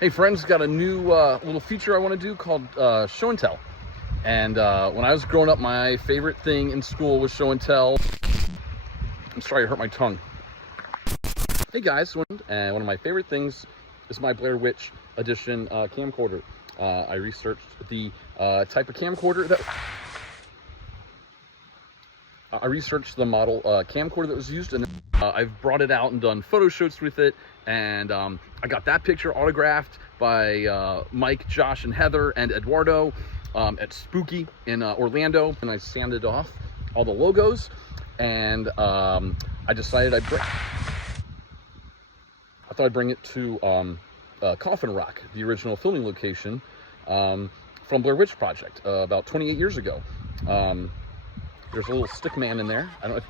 Hey friends, got a new little feature I want to do called show and tell. And when I was growing up, my favorite thing in school was show and tell. I'm sorry, I hurt my tongue. Hey guys, and one of my favorite things is my Blair Witch edition camcorder. I researched the type of camcorder that I researched the model camcorder that was used, and I've brought it out and done photo shoots with it, and I got that picture autographed by Mike, Josh, and Heather, and Eduardo at Spooky in Orlando, and I sanded off all the logos, and I decided I thought I'd bring it to Coffin Rock, the original filming location from Blair Witch Project about 28 years ago. There's a little stick man in there. I don't know if...